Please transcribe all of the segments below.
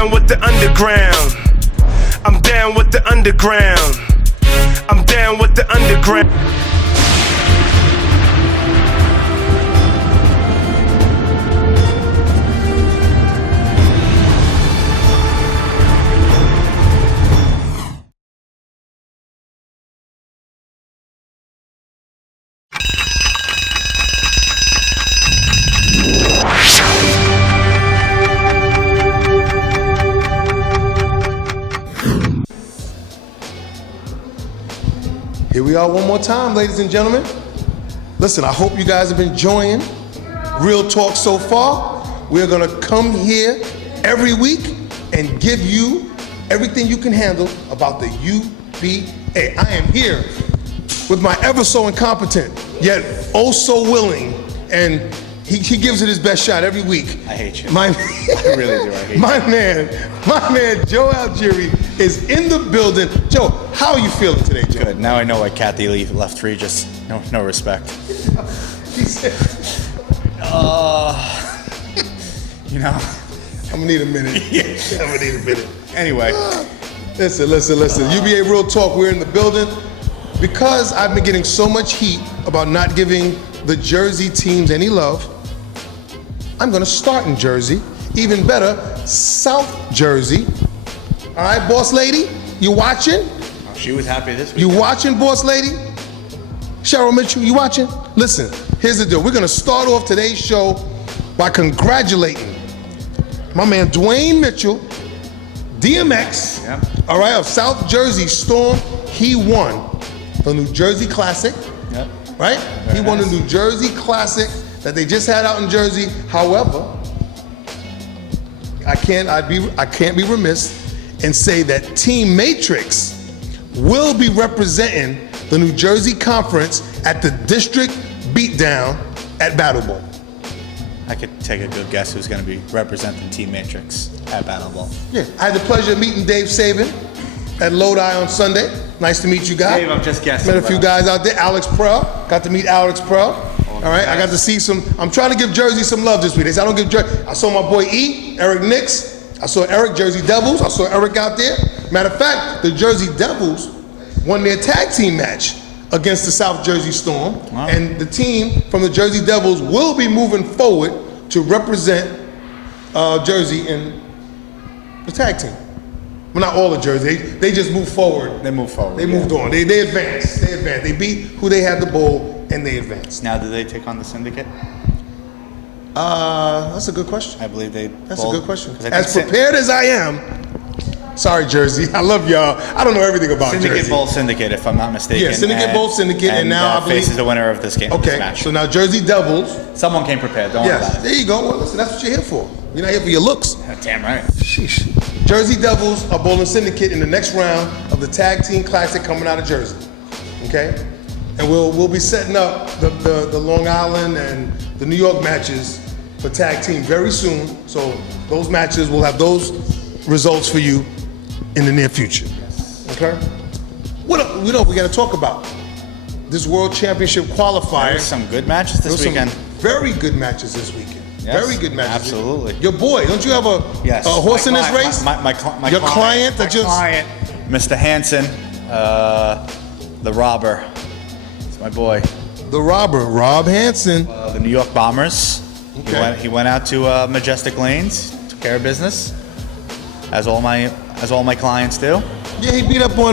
down with the underground. I'm down with the underground. I'm down with the underground. Here we are one more time, ladies and gentlemen. Listen, I hope you guys have been enjoying Real Talk so far. We're gonna come here every week and give you everything you can handle about the UBA. I am here with my ever so incompetent, yet oh so willing, and he gives it his best shot every week. I hate you. I really do. I hate you. My man, Joe Algieri is in the building. Joe, how are you feeling today, Joe? Good. Now I know why Kathy Lee left Regis. No respect. He said, You know. I'm gonna need a minute. I'm gonna need a minute. Anyway. Listen. UBA Real Talk, we're in the building. Because I've been getting so much heat about not giving the Jersey teams any love, I'm gonna start in Jersey. Even better, South Jersey. All right, boss lady, you watching? Oh, she was happy this week. You watching, boss lady? Cheryl Mitchell, you watching? Listen, here's the deal. We're gonna start off today's show by congratulating my man Dwayne Mitchell, DMX, all right, of South Jersey Storm. He won the New Jersey Classic, right? Very he won nice. the New Jersey Classic that they just had out in Jersey. However, I can't be remiss and say that Team Matrix will be representing the New Jersey Conference at the District Beatdown at Battle Bowl. I could take a good guess who's going to be representing Team Matrix at Battle Bowl. Yeah, I had the pleasure of meeting Dave Saban at Lodi on Sunday. Nice to meet you guys. Dave, I'm just guessing. Met a few guys out there. Alex Prell, got to meet Alex Prell. All right, I got to see some. I'm trying to give Jersey some love this week. They said I don't give Jersey. I saw my boy E, Eric Nix. I saw Eric, Jersey Devils. I saw Eric out there. Matter of fact, the Jersey Devils won their tag team match against the South Jersey Storm. Wow. And the team from the Jersey Devils will be moving forward to represent Jersey in the tag team. Well, not all of Jersey. They just moved forward. They moved forward. They moved on. They advanced. They beat who they had the bowl, and they advanced. Now, do they take on the Syndicate? That's a good question. I believe they. That's a good question. 'cause I As think prepared as I am, sorry, Jersey. I love y'all. I don't know everything about Syndicate Jersey. Bowl Syndicate, if I'm not mistaken. Yeah, Syndicate Bowl Syndicate, and now I believe faces the winner of this game. This Okay, match. so now Jersey Devils. Someone came prepared. Don't worry Yes, about there you go. Well, listen, that's what you're here for. You're not here for your looks. it. Damn right. Sheesh. Jersey Devils are bowling Syndicate in the next round of the Tag Team Classic coming out of Jersey. Okay? And we'll be setting up the Long Island and the New York matches for tag team very soon. So those matches, we'll have those results for you in the near future. Okay? What we got to talk about this World Championship qualifier. There's some good matches There this was some weekend. very good matches this weekend. Yes, Very good matches. absolutely. Your boy, don't you have a horse in this race? My Your client that just- client, Mr. Hansen, the robber. It's my boy. The robber, Rob Hansen. The New York Bombers. Okay. He went out to Majestic Lanes, took care of business, as all my clients do. Yeah, he beat up on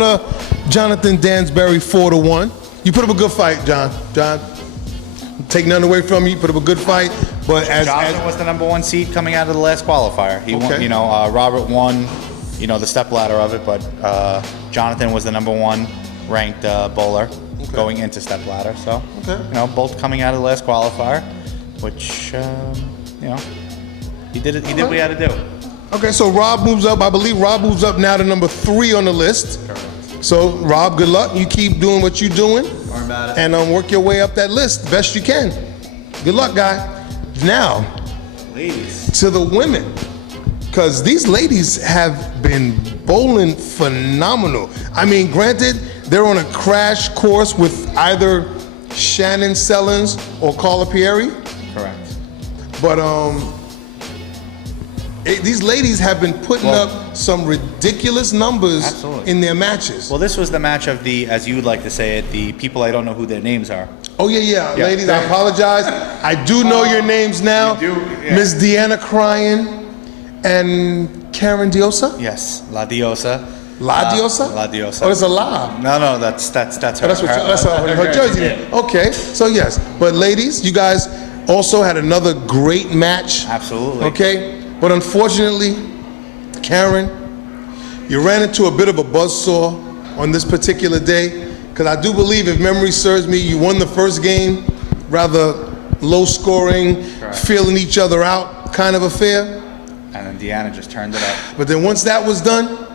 Jonathan Dansbury 4-1. You put up a good fight, John. Take nothing away from you. You put up a good fight, but Jonathan was the #1 seed coming out of the last qualifier. He won, Okay. Robert won, the step ladder of it, but Jonathan was the #1 ranked bowler going into step ladder. So, both coming out of the last qualifier, which, he did it. He did what he had to do. Okay, so Rob moves up. I believe Rob moves up now to #3 on the list. Correct. So, Rob, good luck. You keep doing what you're doing. Learn about it. And work your way up that list the best you can. Good luck, guy. Now, Ladies. to the women, because these ladies have been bowling phenomenal. I mean, granted, they're on a crash course with either Shannon Sellens or Carla Pieri, Correct. but These ladies have been putting up some ridiculous numbers in their matches. Well, this was the match of the, as you would like to say it, the people I don't know who their names are. Oh, yeah. Ladies, I apologize. I do know your names now. You do, yeah. Miss Deanna Cryan and Karen Diosa? Yes, La Diosa. La Diosa? La Diosa. Oh, it's a La. No, that's her. That's her jersey name. Okay, so yes. But ladies, you guys also had another great match. Absolutely. Okay, but unfortunately, Karen, you ran into a bit of a buzzsaw on this particular day, because I do believe, if memory serves me, you won the first game, rather low scoring, feeling each other out kind of affair. And then Deanna just turned it up. But then once that was done,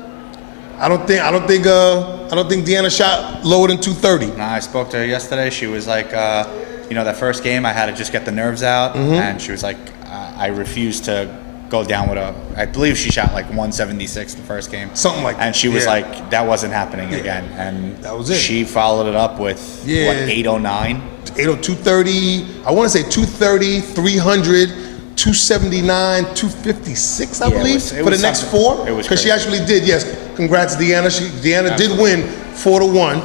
I don't think Deanna shot lower than 230. I spoke to her yesterday. She was like, that first game I had to just get the nerves out, and she was like, I refused to go down with I believe she shot like 176 the first game. Something like that. And she was like, that wasn't happening again. And that was it. She followed it up with, 809? 230, I want to say 230, 300, 279, 256, I believe, for the next four. It was because she actually did, yes. Congrats, Deanna. Deanna did win 4-1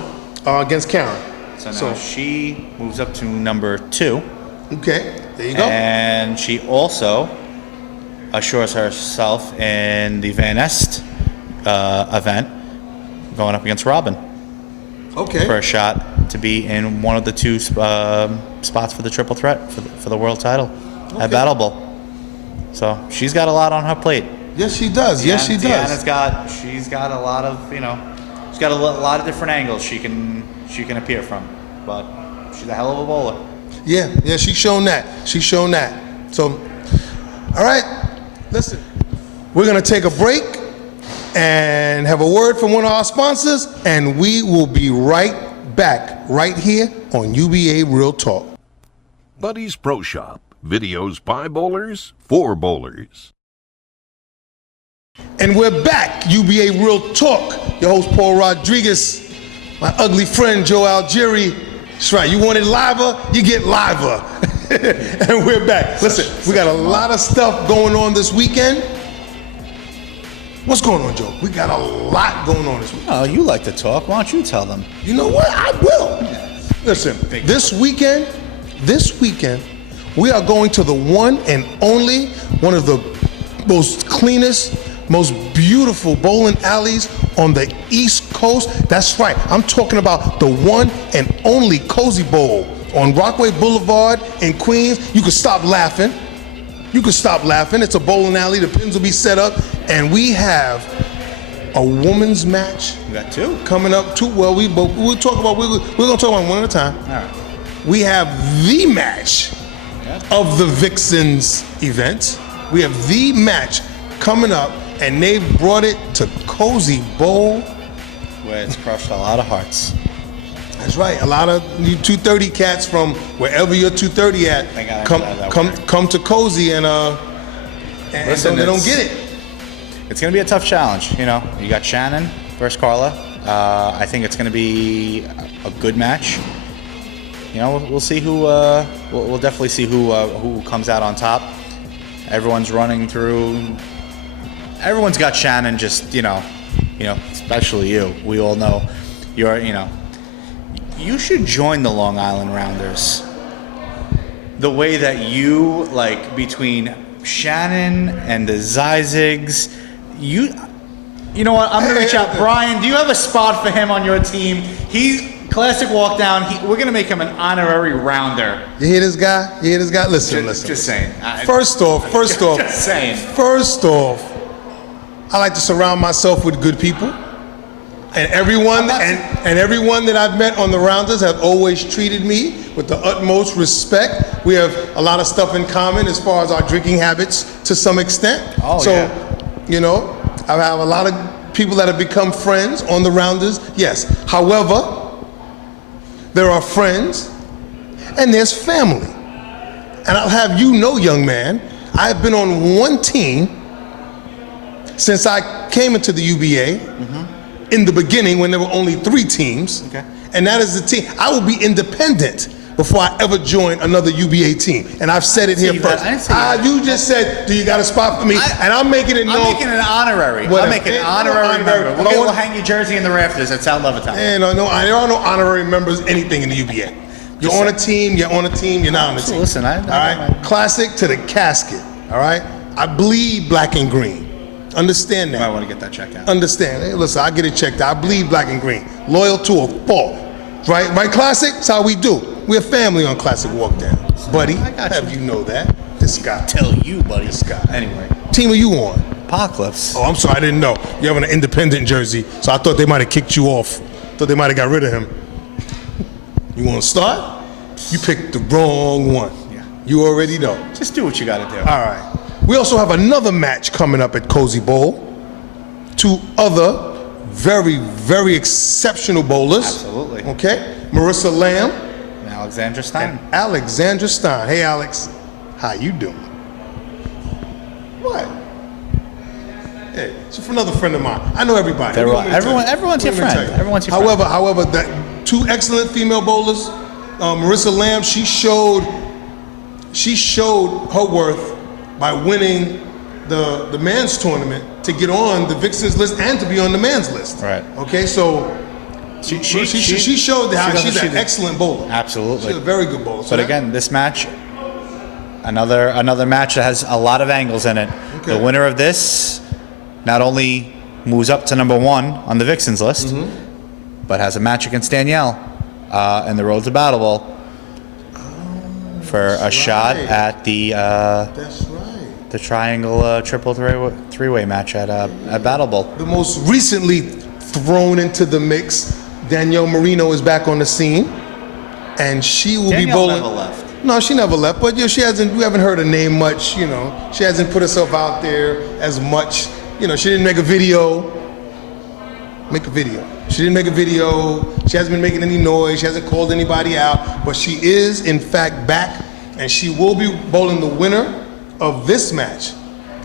against Karen. So now she moves up to number 2. Okay, there you go. And she also assures herself in the Van Est event, going up against Robin. Okay. For a shot to be in one of the 2 spots for the triple threat for the world title at Battle Bowl. So she's got a lot on her plate. Yes, she does. Yes, she does. She's got a lot of, she's got a lot of different angles she can appear from. But she's a hell of a bowler. Yeah, she's shown that. So, all right, listen, we're gonna take a break and have a word from one of our sponsors, and we will be right back right here on UBA Real Talk. Buddy's Pro Shop. Videos by bowlers for bowlers. And we're back, UBA Real Talk. Your host, Paul Rodriguez, my ugly friend, Joe Algieri. That's right, you wanted liver, you get liver. And we're back. Listen, we got a lot of stuff going on this weekend. What's going on, Joe? We got a lot going on this weekend. Oh, you like to talk. Why don't you tell them? You know what? I will. Listen, this weekend, we are going to the one and only, one of the most cleanest, most beautiful bowling alleys on the East Coast. That's right, I'm talking about the one and only Cozy Bowl on Rockaway Boulevard in Queens. You can stop laughing. It's a bowling alley. The pins will be set up, and we have a women's match. We got 2 coming up. We're gonna talk about one at a time. All right. We have the match of the Vixens event. We have the match coming up, and they've brought it to Cozy Bowl, where it's crushed a lot of hearts. That's right. A lot of you 230 cats from wherever you're 230 at come to Cozy and listen, they don't get it. It's going to be a tough challenge. You got Shannon versus Carla. I think it's going to be a good match. We'll see who. We'll definitely see who comes out on top. Everyone's running through. Everyone's got Shannon. Just especially you. We all know you're. You should join the Long Island Rounders. The way that you between Shannon and the Zyzigs, you know what? I'm gonna reach out. Brian, do you have a spot for him on your team? He's classic walk down. We're gonna make him an honorary rounder. You hear this guy? Listen. Just saying. First off. Just saying. First off, I like to surround myself with good people. And everyone that I've met on the Rounders have always treated me with the utmost respect. We have a lot of stuff in common as far as our drinking habits to some extent. I have a lot of people that have become friends on the Rounders, yes. However, there are friends and there's family. And I'll have you know, young man, I've been on one team since I came into the UBA. In the beginning, when there were only 3 teams, and that is the team. I will be independent before I ever join another UBA team. And I've said it here see that. first. I didn't see that. You just said, do you got a spot for me? And I'm making it known. I'm making an honorary. Whatever. I'm making an honorary member. We'll hang your jersey in the rafters at South Levittown. And there are no honorary members, anything in the UBA. You're on a team, you're on a team, you're not on a team. Listen, all right? Classic to the casket, all right? I bleed black and green. Understand that. You might want to get that checked out. Understand. Hey, listen, I get it checked out. I bleed black and green. Loyal to a fault. Right? Right, Classic? That's how we do. We're a family on Classic Walk Down. Buddy, I got have you. you know that? This guy. Tell you, buddy. This guy. Anyway. Team are you on? Apocalypse. Oh, I'm sorry, I didn't know. You have an independent jersey, so I thought they might have kicked you off. Thought they might have got rid of him. You want to start? You picked the wrong one. Yeah. You already know. Just do what you got to do. All right. We also have another match coming up at Cozy Bowl. Two other very, very exceptional bowlers. Absolutely. Okay? Marissa Lamb And Alexandra Stein. and Alexandra Stein. Hey, Alex. How you doing? What? Hey, she's another friend of mine. I know everybody. They're What do you want me to tell you? everyone's your What do you want me to friend. tell you? Everyone's your friend. However, that two excellent female bowlers. Marissa Lamb, she showed her worth by winning the men's tournament to get on the Vixens list and to be on the men's list. Right. Okay, so she showed how she's an excellent bowler. Absolutely. She's a very good bowler. So But again, this match, another match that has a lot of angles in it. Okay. The winner of this not only moves up to number 1 on the Vixens list, but has a match against Danielle in the Road to Battle Bowl for a shot at the That's right. the triangle triple three-way match at Battle Bowl. The most recently thrown into the mix, Danielle Marino is back on the scene, and she will be Danielle bowling. never left. No, she never left, but she hasn't. We haven't heard her name much. She hasn't put herself out there as much. She didn't make a video. She didn't make a video. She hasn't been making any noise. She hasn't called anybody out. But she is, in fact, back, and she will be bowling the winner of this match.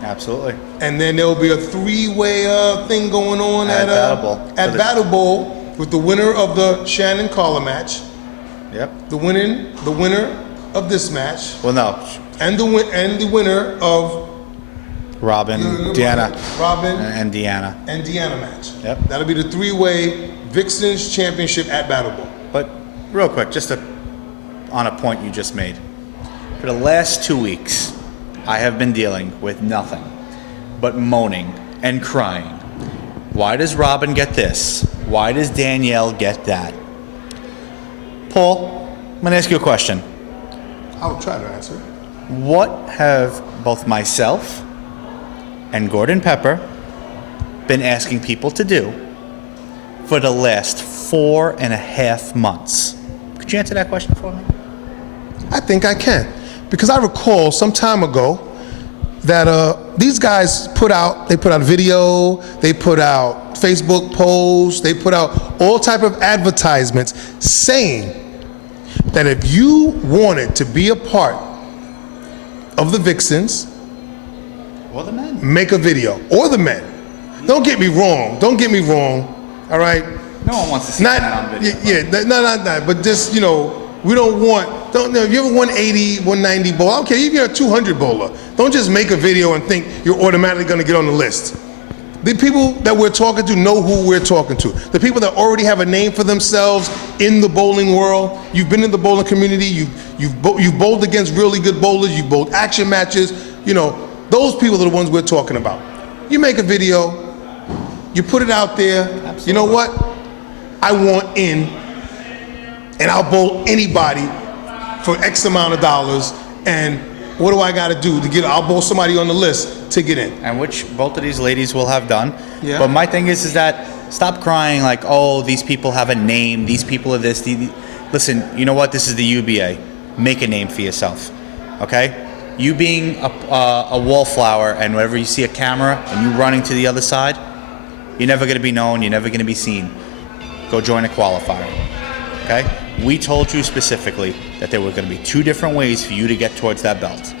Absolutely. And then there will be a three-way thing going on At Battle Bowl. at Battle Bowl with the winner of the Shannon Carla match, Yep. the winner of this match, Well, no. and the winner of Robin, Deanna, Robin and Deanna. and Deanna match. Yep. That'll be the three-way Vixens Championship at Battle Bowl. But real quick, on a point you just made. For the last 2 weeks, I have been dealing with nothing but moaning and crying. Why does Robin get this? Why does Danielle get that? Paul, I'm going to ask you a question. I'll try to answer. What have both myself and Gordon Pepper been asking people to do for the last 4.5 months? Could you answer that question for me? I think I can. Because I recall some time ago that these guys put out video, they put out Facebook posts, they put out all type of advertisements saying that if you wanted to be a part of the Vixens, Or the men. make a video. Or the men. Don't get me wrong, all right? No one wants to see that on video. Not that, but just, we don't want, if you have a 180, 190 bowler, okay, even you're a 200 bowler, don't just make a video and think you're automatically gonna get on the list. The people that we're talking to know who we're talking to. The people that already have a name for themselves in the bowling world. You've been in the bowling community, you've bowled against really good bowlers, you've bowled action matches, those people are the ones we're talking about. You make a video, you put it out there, Absolutely. You know what? I want in, and I'll bowl anybody for X amount of dollars, and what do I gotta do to get, I'll bowl somebody on the list to get in. And which both of these ladies will have done. Yeah. But my thing is that stop crying like, oh, these people have a name, these people are this. Listen, you know what? This is the UBA. Make a name for yourself, okay? You being a wallflower, and whenever you see a camera and you running to the other side, you're never going to be known, you're never going to be seen. Go join a qualifier, okay? We told you specifically that there were going to be 2 different ways for you to get towards that belt.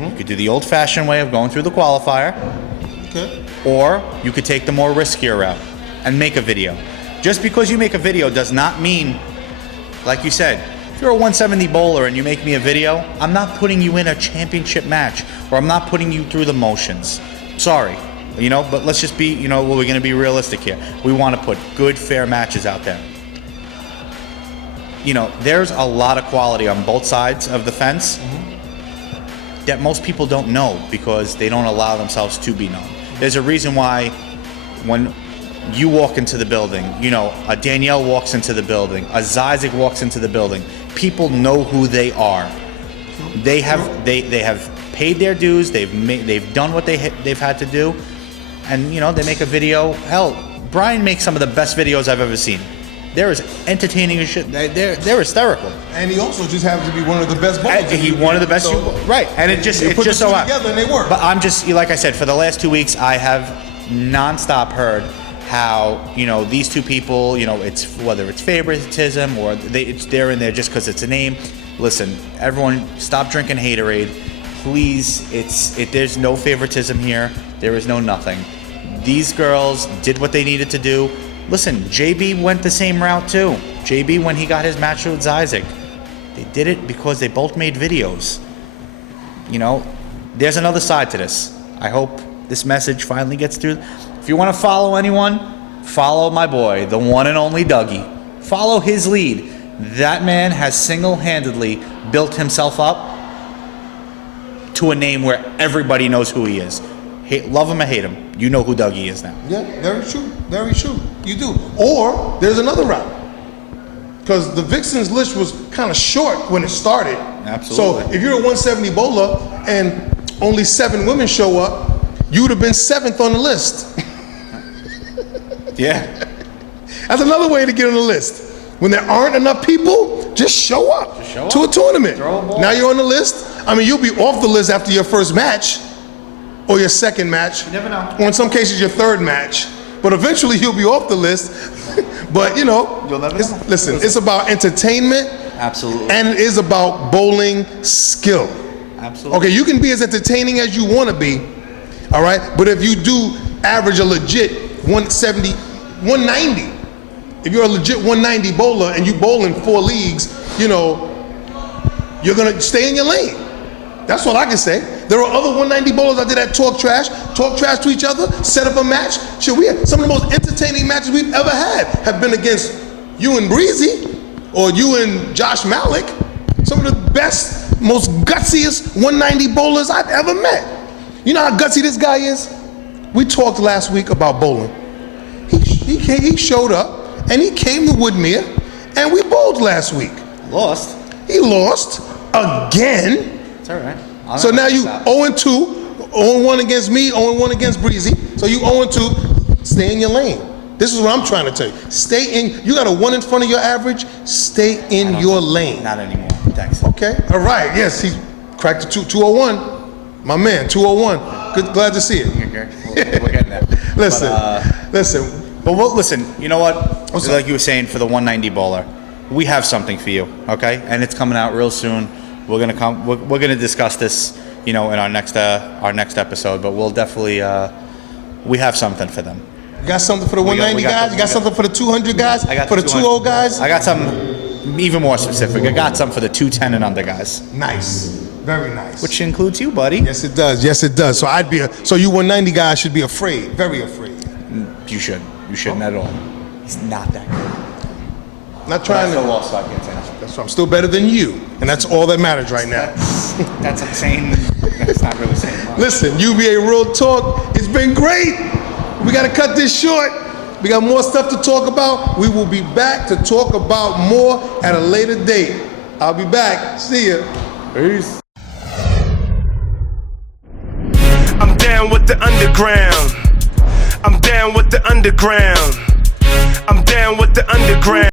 You could do the old-fashioned way of going through the qualifier, Okay. or you could take the more riskier route and make a video. Just because you make a video does not mean, like you said, you're a 170 bowler and you make me a video, I'm not putting you in a championship match, or I'm not putting you through the motions. Sorry, but let's just be, we're going to be realistic here. We want to put good, fair matches out there. There's a lot of quality on both sides of the fence that most people don't know because they don't allow themselves to be known. There's a reason why when you walk into the building, a Danielle walks into the building, a Zizek walks into the building, people know who they are. They have paid their dues, they've done what they've had to do, and they make a video. Hell, Brian makes some of the best videos I've ever seen. They're as entertaining as shit. They're hysterical. And he also just happens to be one of the best bowlers. He's one of the best, right? And it just so together and they work. But I'm just, like I said, for the last 2 weeks, I have nonstop heard how these two people, it's whether it's favoritism or they're in there just because it's a name. Listen, everyone, stop drinking haterade, please. There's no favoritism here. There is no nothing. These girls did what they needed to do. Listen, JB went the same route too. JB, when he got his match with Zizek, they did it because they both made videos. There's another side to this. I hope this message finally gets through. If you want to follow anyone, follow my boy, the one and only Dougie. Follow his lead. That man has single-handedly built himself up to a name where everybody knows who he is. Love him or hate him, you know who Dougie is now. Yeah, very true. Very true. You do. Or there's another route. Because the Vixens list was kind of short when it started. Absolutely. So if you're a 170 bowler and only 7 women show up, you would have been 7th on the list. Yeah. That's another way to get on the list. When there aren't enough people, just show up to a tournament. Now you're on the list. You'll be off the list after your first match or your second match. You never know. Or in some cases, your third match. But eventually, you'll be off the list. But, You'll never know. Listen, it's about entertainment. Absolutely. And it is about bowling skill. Absolutely. Okay, you can be as entertaining as you want to be, all right? But if you do average a legit 170, 190, if you're a legit 190 bowler and you bowl in 4 leagues, you're going to stay in your lane. That's all I can say. There are other 190 bowlers out there that talk trash to each other, set up a match. Shit, we have some of the most entertaining matches we've ever had have been against you and Breezy or you and Josh Malik. Some of the best, most gutsiest 190 bowlers I've ever met. You know how gutsy this guy is? We talked last week about bowling. He showed up and he came to Woodmere and we bowled last week. Lost. He lost again. It's all right. So now you 0-2, 0-1 against me, 0-1 against Breezy. So you 0-2, stay in your lane. This is what I'm trying to tell you. Stay in, you got a 1 in front of your average, stay in your lane. Not anymore, thanks. Okay, all right, yes, he cracked the 201. My man, 201. Good, glad to see it. We're getting there. Listen. Listen, you know what? What's Like you were saying, for the 190 bowler, we have something for you, okay? And it's coming out real soon. We're gonna discuss this, in our next episode. But we'll definitely we have something for them. You got something for the 190 guys? You got something for the 200 guys? For the 2-0 guys? I got something even more specific. I got something for the 210 and under guys. Nice, very nice. Which includes you, buddy. Yes, it does. Yes, it does. So so you 190 guys should be afraid, very afraid. You shouldn't. You shouldn't at all. He's not that good. Not trying to. lost, so I can't say that. That's why I'm still better than you, and that's all that matters right now. That's insane. That's not really saying much. Listen, UBA Real Talk, it's been great. We got to cut this short. We got more stuff to talk about. We will be back to talk about more at a later date. I'll be back. See ya. Peace. I'm down with the underground. I'm down with the underground. I'm down with the underground.